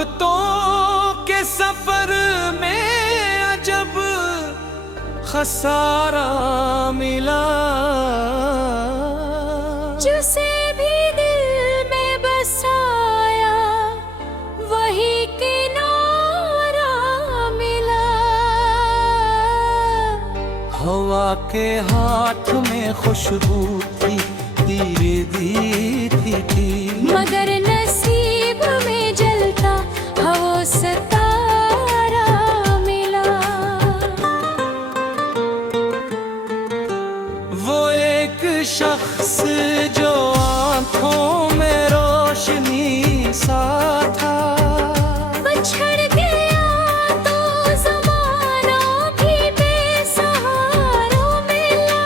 मोहब्बतों के सफर में अजब खसारा मिला। जिसे भी दिल में बसाया वही किनारा मिला। हवा के हाथ में खुशबू थी, धीरे धीरे थी, मगर नसीब में जलता हवा सितारा मिला। वो एक शख्स जो आंखों में रोशनी सा था, बिछड़ गया तो ज़माना भी बेसहारा मिला।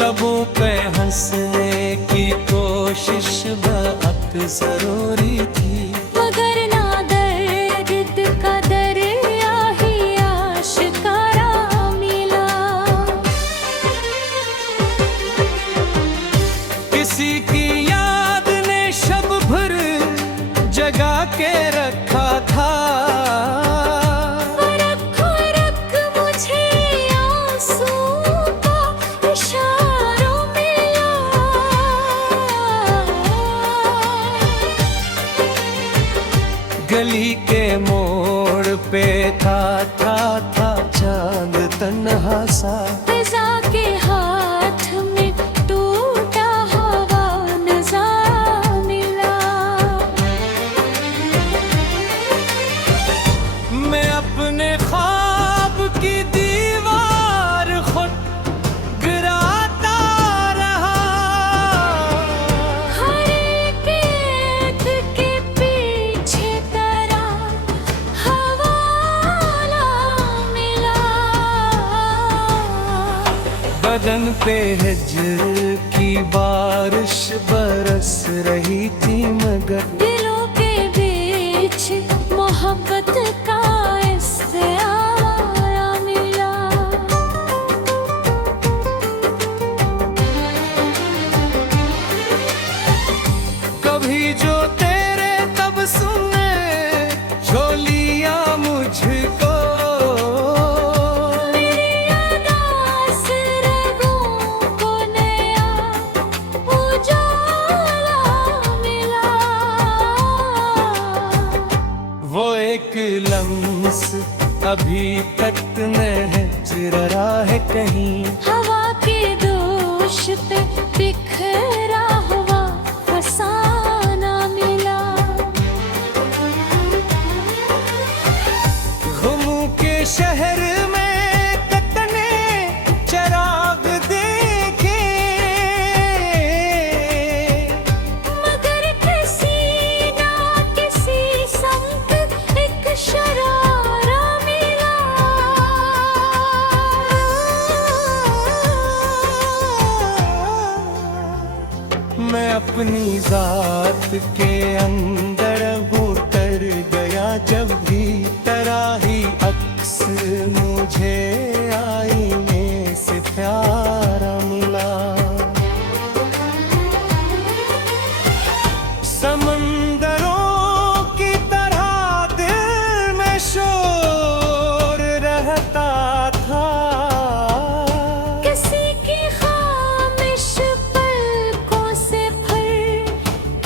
लबों पे हंसने की कोशिश बहुत जरूरी थी, मगर ना दर्द का दरिया ही आशिकारा मिला। किसी की याद ने शब भर जगा के रखा था। फरक मुझे आंसू का इशारा मिला। गली के मोड़ पे था चांद तन्हा सा, फिजा के हाथ में टूटा हवा नज़ारा मिला। मैं अपने ख्वाब की दीवार खुद गिराता रहा। हर एक के पीछे तेरा हवाला मिला। बदन पे हिज्र की बारिश बरस रही थी, मगर दिलों के बीच मोहब्बत का इस्तिआरा मिला। कभी जो तेरे तब सुने जो लिया मुझको, मेरी अनास रगों को नया उजाला मिला। वो एक लम्स अभी तक नजर रहा है कहीं। हवा के दोष पे बिखरा हुआ फसाना मिला। घुमू के शहर में कितने चिराग देखे, मगर किसी ना किसी संग एक शरारा मिला। मैं अपनी जात के अंदर उतर गया जब भी तेरा ही अक्स मुझे आईने से प्यारा मिला। समंदरों की तरह दिल में शोर रहता था। किसी की खामिश पलकों से भर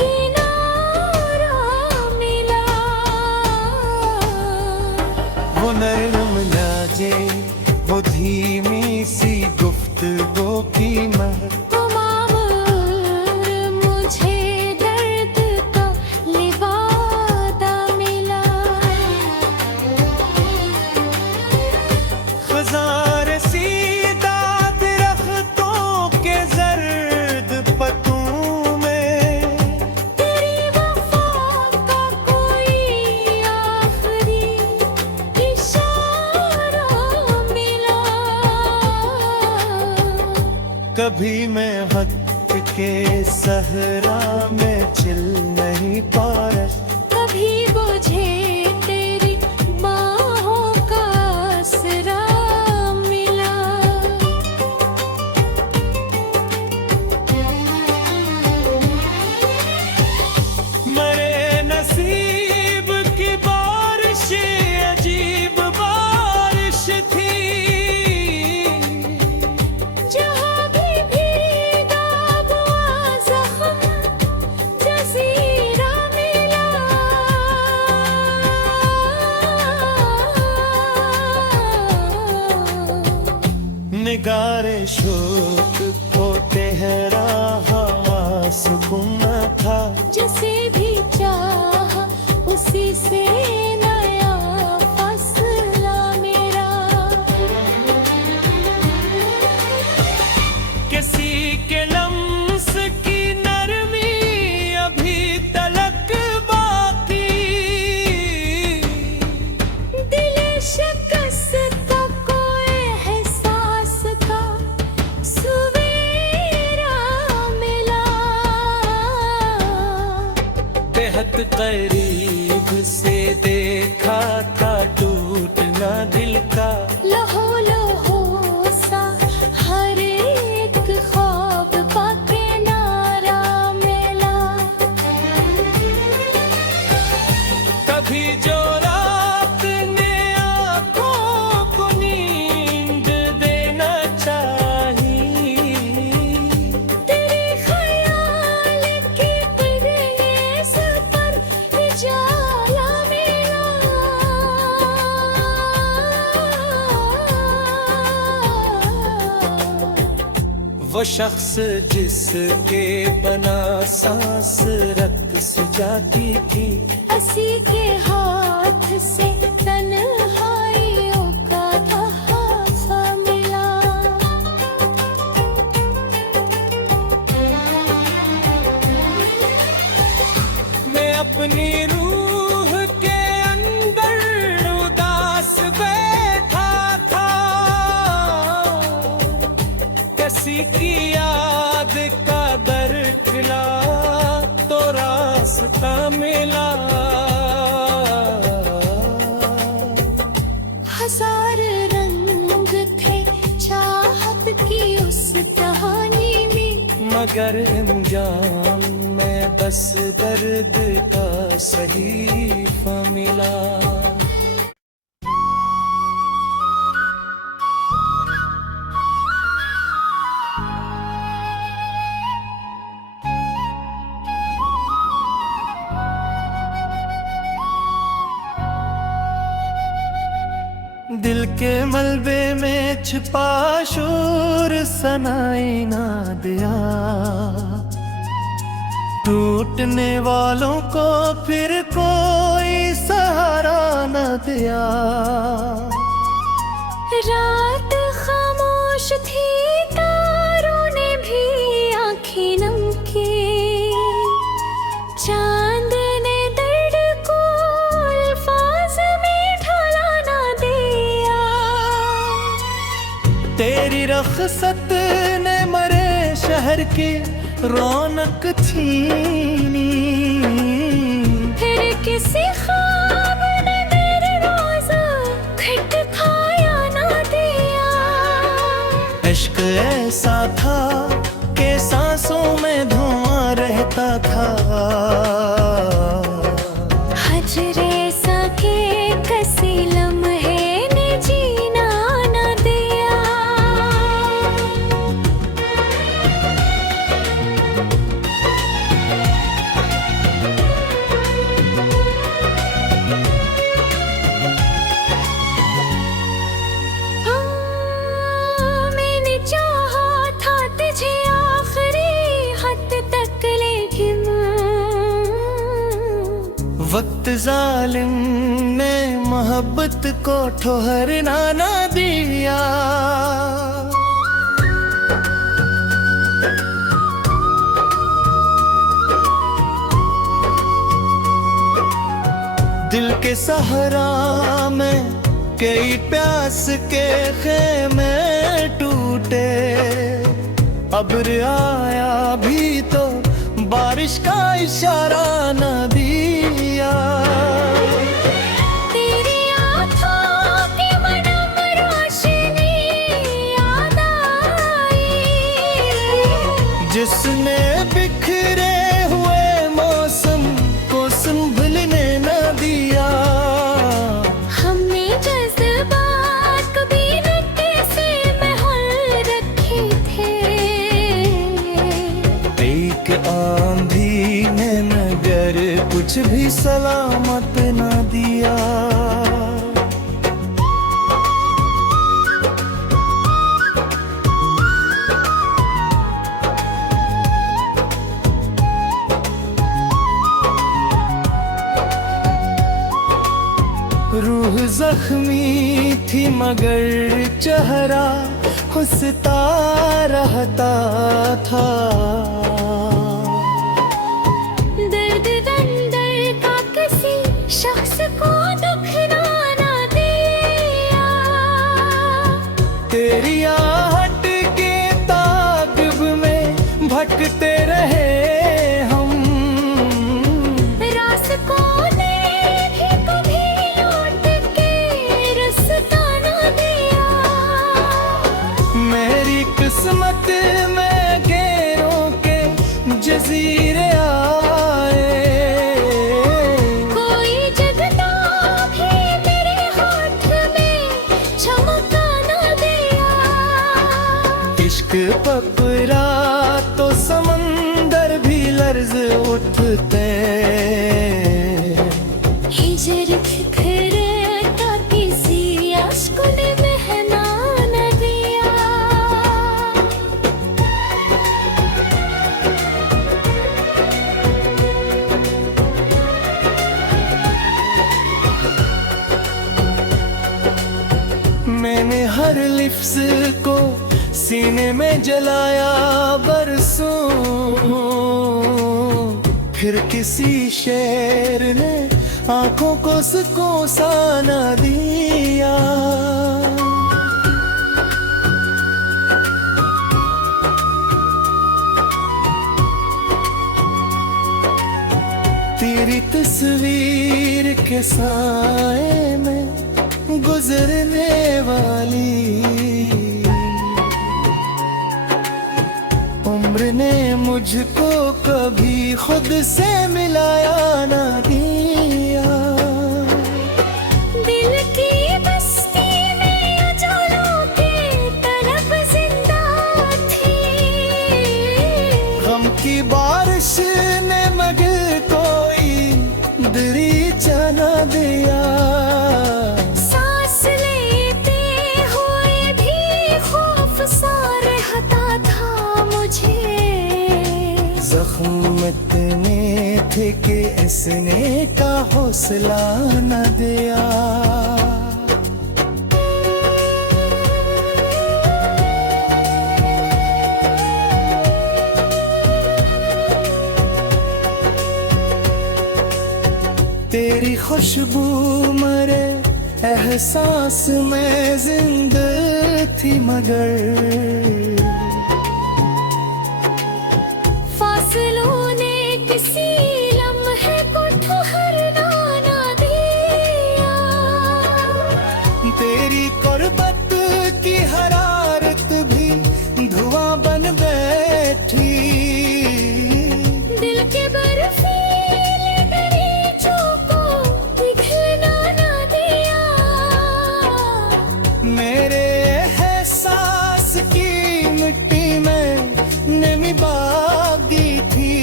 किनारा मिला। वो नरम लाजे, वो धीमी सी गुफ्तगू की महक, तमाम मुझे दर्द का लिबादा मिला। खजार सी दाद दरख्तों के जर्द पत्तों में, तेरी वफा का कोई आखिरी इशारा मिला। कभी मैं हक के सहरा में चिल नहीं पा रहा, कभी बुझे तेरी बाहों का आसरा मिला। निगारे शोक होते हैं राह सुकून न था। जिसे भी चाहा उसी से नया फसला मेरा। किसी के लम्स की नरमी अभी तलक बाकी। दिल शिकस्त का कोई एहसास का सवेरा मिला। बेहद करीब से देखा था टूटना दिल का। लहो लहो सा हर एक ख्वाब का किनारा मिला। कभी जो रात ने आँखों को नींद देना चाही। तेरे ख्याल की तेरे सफर उजाला मिला। वो शख्स जिसके बना सांस रक्स जाती थी। हंसी के हाथ से तन्हाइयों का तहफ़ा मिला। मैं अपनी रूह के अंदर उदास बैठा था। किसी की याद का दर खिला तो रास्ता मिला। हजार रंग थे चाहत की उस कहानी में। मगर अंजाम में बस दर्द का सहीफा मिला। दिल के मलबे में छिपा शोर सनाई ना दिया। टूटने वालों को फिर कोई सहारा न दिया। रात खामोश थी तारों ने भी आंखें नम की। चांद ने दर्द को अल्फाज में ढाला ना दिया। तेरी रख़्सत ने मरे शहर की रौनक छीनी। फिर किसी ख्वाब ने दरवाज़ा खटखाया ना दिया। इश्क ऐसा था कि सांसों में धुआं रहता था। हजरे सा के कसी लम्हे ने जीना ना दिया। मैंने चाहा था तुझे आखिरी हद तक लेकिन वक्त जालिम ने मोहब्बत को ठहरना ना दिया। दिल के सहारा में कई प्यास के खेमे टूटे। अब्र आया भी तो बारिश का इशारा न दिया। तेरी आँखों की मनम रोशनी याद आई। जिसने बिखरे हुए मौसम को संभलने न दिया। हमने जज्बात कभी रत्ते से महल रखे थे। एक आंधी ने मगर कुछ भी सलामत न दिया। जख्मी थी मगर चेहरा हंसता रहता था। दर्द अंदर का किसी शख्स को दुखना दिया। तेरी आहट के ताक़िब में भटकते रहे हम। रास्तों ने भी कभी लौट के रास्ता न दिया। मेरी किस्मत में घेरों के जजीरे आए। कोई जगता भी मेरे हाथ में चमका न दिया। इश्क पकड़ा तो समंदर भी लर्ज उठते। हिजर खिखरता किसी आशिक ने बहना न दिया। मैंने हर लिफ्ज को सीने में जलाया बरसों। फिर किसी शेर ने आंखों को सुकून सा न दिया। तेरी तस्वीर के साए में गुजरने वाली उम्र ने मुझको कभी खुद से मिलाया ना दिया। दिल की बस्ती में उजालों की तरफ जिंदा थी। गम की बारिश ने मगर कोई दरीचा न दिया। सांस लेते हुए भी खौफ सा रहता था मुझे। जख्म इतने थे कि इसने का हौसला न दिया। तेरी खुशबू मरे एहसास में जिंदा थी मगर फासलों ने किसी लम्हे को ठहरना न दिया। तेरी कुर्बत की हरारत भी धुआं बन बैठी। दिल के बर्फीले दरीचों को पिघलना न दिया। मेरे एहसास की मिट्टी में नमी बागी थी।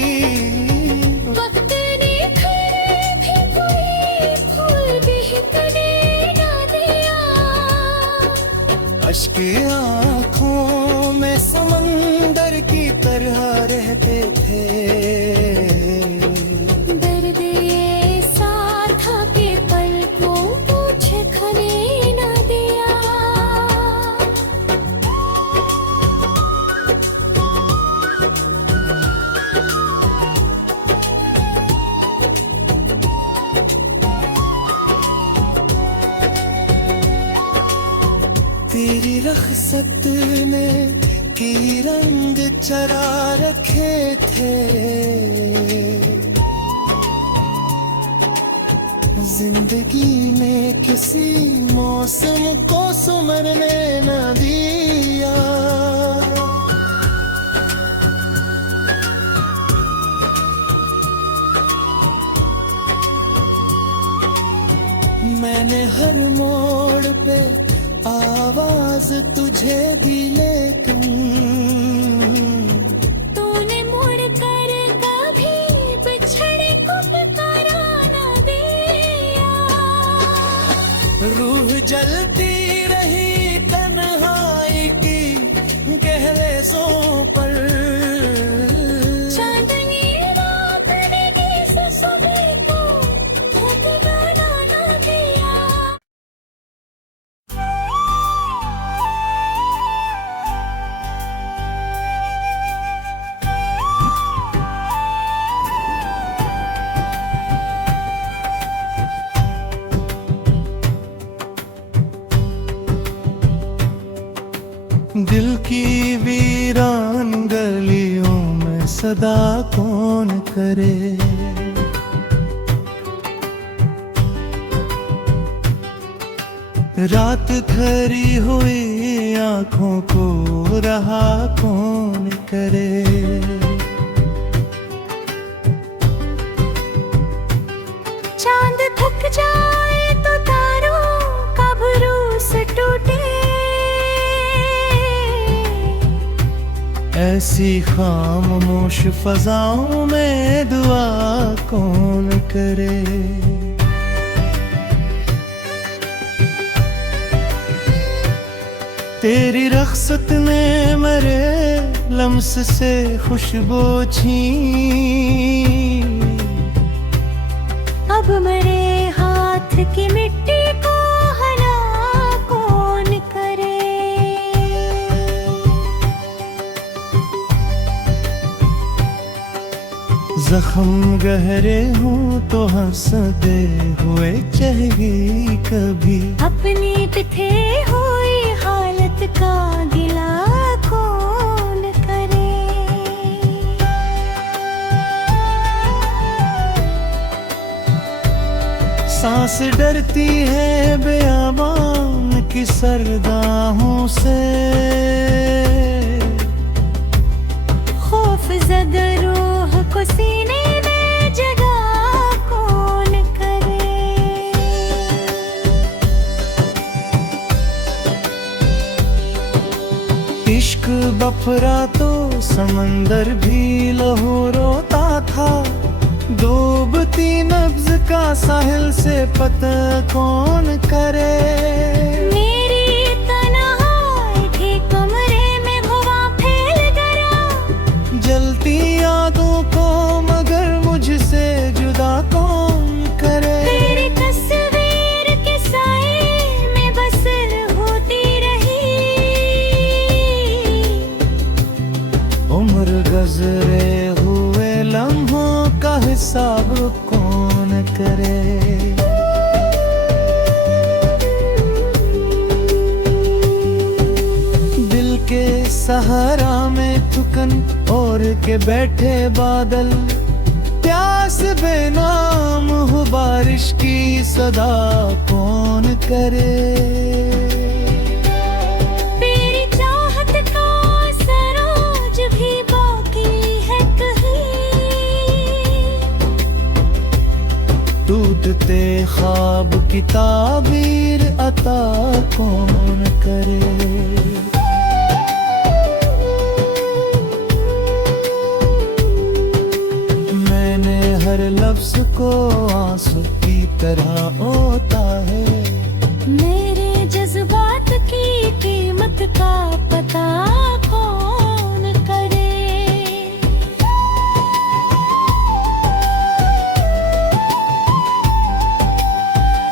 वक्त ने फिर भी कोई फूल बिखरने न दिया। अश्क आँखों में समंदर की तरह रहते थे। दर्द ऐसा था कि पलकों को झुकने न दिया। तेरी रखसत ने की रंग चरा रखे थे। जिंदगी ने किसी मौसम को सुमरने न दिया। मैंने हर मोड़ पे आवाज तुझे दी लेकिन तूने मुड़ कर कभी बिछड़े को पुकारा न दिया। रूह जलती रही तन्हाई की गहलेज़ों पर। दिल की वीरान गलियों में सदा कौन करे। रात खरी हुई आंखों को रहा कौन करे। चांद थक जाए तो तारों का भरोसा टूटे। ऐसी खामोश फजाओं में दुआ कौन करे। तेरी रख्सत ने मेरे लम्स से खुशबू छीन। अब मेरे हाथ की मिट्टी को हला कौन करे। जख्म गहरे हों तो हंसते हुए चाहिए कभी। अपनी पिथे हुई हालत का गिला कौन करे। सांस डरती है बेअमान की सर्दाहों से। खौफ ज़द रूह को सीने में जगह कौन करे। इश्क बफरा तो समंदर भी लहू रोता था। डूबती नब्ज का साहिल से पता कौन करे। मेरी तन्हाई के कमरे में हुआ फैल गया। जलती यादों को मगर मुझसे जुदा कौन करे। तेरी तस्वीर के साए में बसर होती रही। उम्र गुज़रे हुए लम्हों का हिसाब कौन करे। दिल के सहारा में थुकन और के बैठे बादल। प्यास बेनाम हो बारिश की सदा कौन करे। तेरी चाहत का सरोज भी बाकी है कहीं। टूटते ख्वाब की ताबीर अता कौन करे। मैंने हर लफ्ज को आंसू की तरह ओता है। मेरे जज्बात की कीमत का पता कौन करे।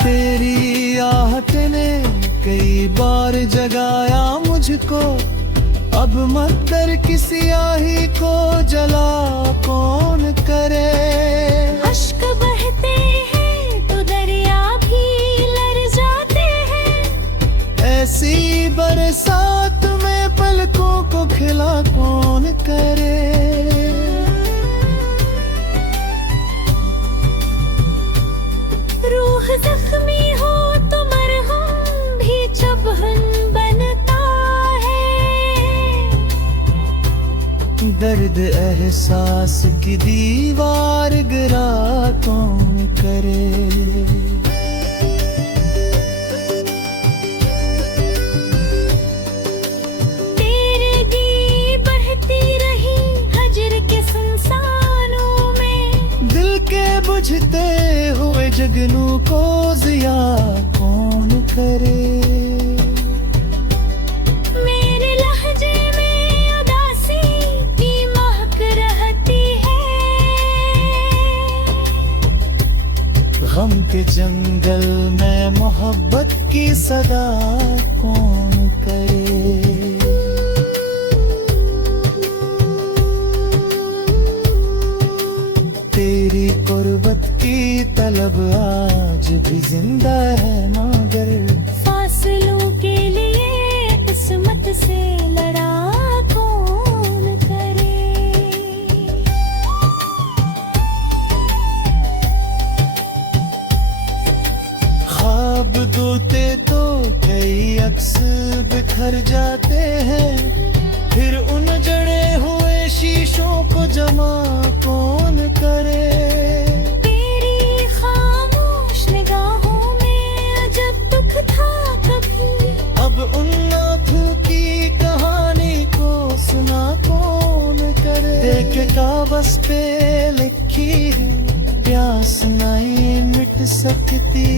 तेरी आहट ने कई बार जगाया मुझको। अब मकदर की स्याही को जला कौन करे। अश्क बहते हैं तो दरिया भी लड़ जाते हैं। ऐसी बरसात में पलकों को खिला कौन करे। रूह जख्मी हो तो मरहम भी चुभन बनता है। दर्द एहसास की दीवार गिरा कौन करे। बुझते हुए जगनू को जिया कौन करे। मेरे लहजे में उदासी की महक रहती है। गम के जंगल में मोहब्बत की सदा कौन करे। तेरी कुर्बत की तलब आज भी जिंदा है मगर फासलों के लिए किस्मत से अक्स बिखर जाते हैं, फिर उन जड़े हुए शीशों को जमा कौन करे। तेरी खामोश निगाहों में अजब दुख था कभी, अब उन आँखों की कहानी को सुना कौन करे। देख कागज पे लिखी है प्यास नहीं मिट सकती,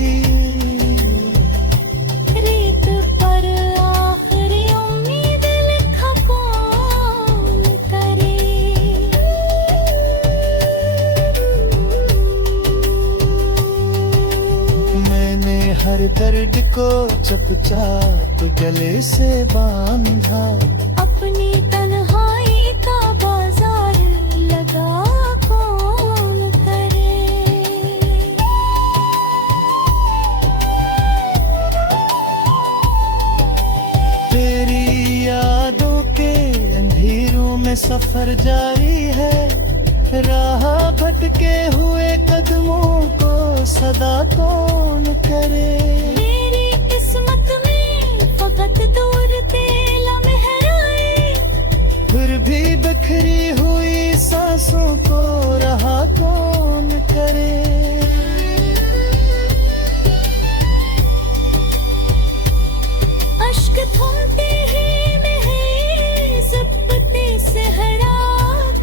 रेत पर आखिरी उम्मीद लिखा कौन करे। मैंने हर दर्द को चुपचाप गले से बांधा, अपनी तन्हाई का बाजार लगा कौन करे। तेरी यादों के अंधेरों में सफर जारी है, राह भटके हुए कदमों को सदा कौन करे। मेरी किस्मत में फकत दूर तेला लहराए, फिर भी बिखरी हुई सांसों को रहा कौन करे। अश्क थमते ही नहीं ज़ब्ते से हरा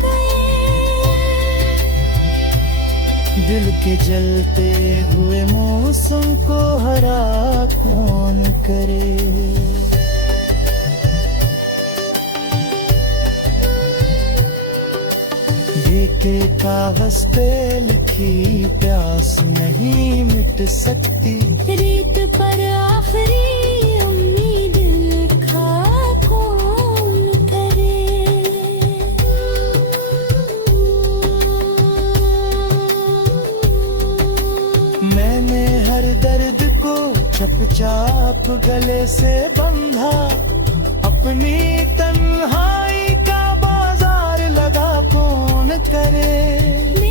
गए। दिल के जलते हुए मौसम को हरा कौन करे। देखे कागज पे लिखी प्यास नहीं मिट सकती, रेत पर आखिरी उम्मीद लिखा कौन करे। मैंने हर दर्द को चुपचाप गले से बंधा, अपनी तन्हाई का बाजार लगा कौन करे।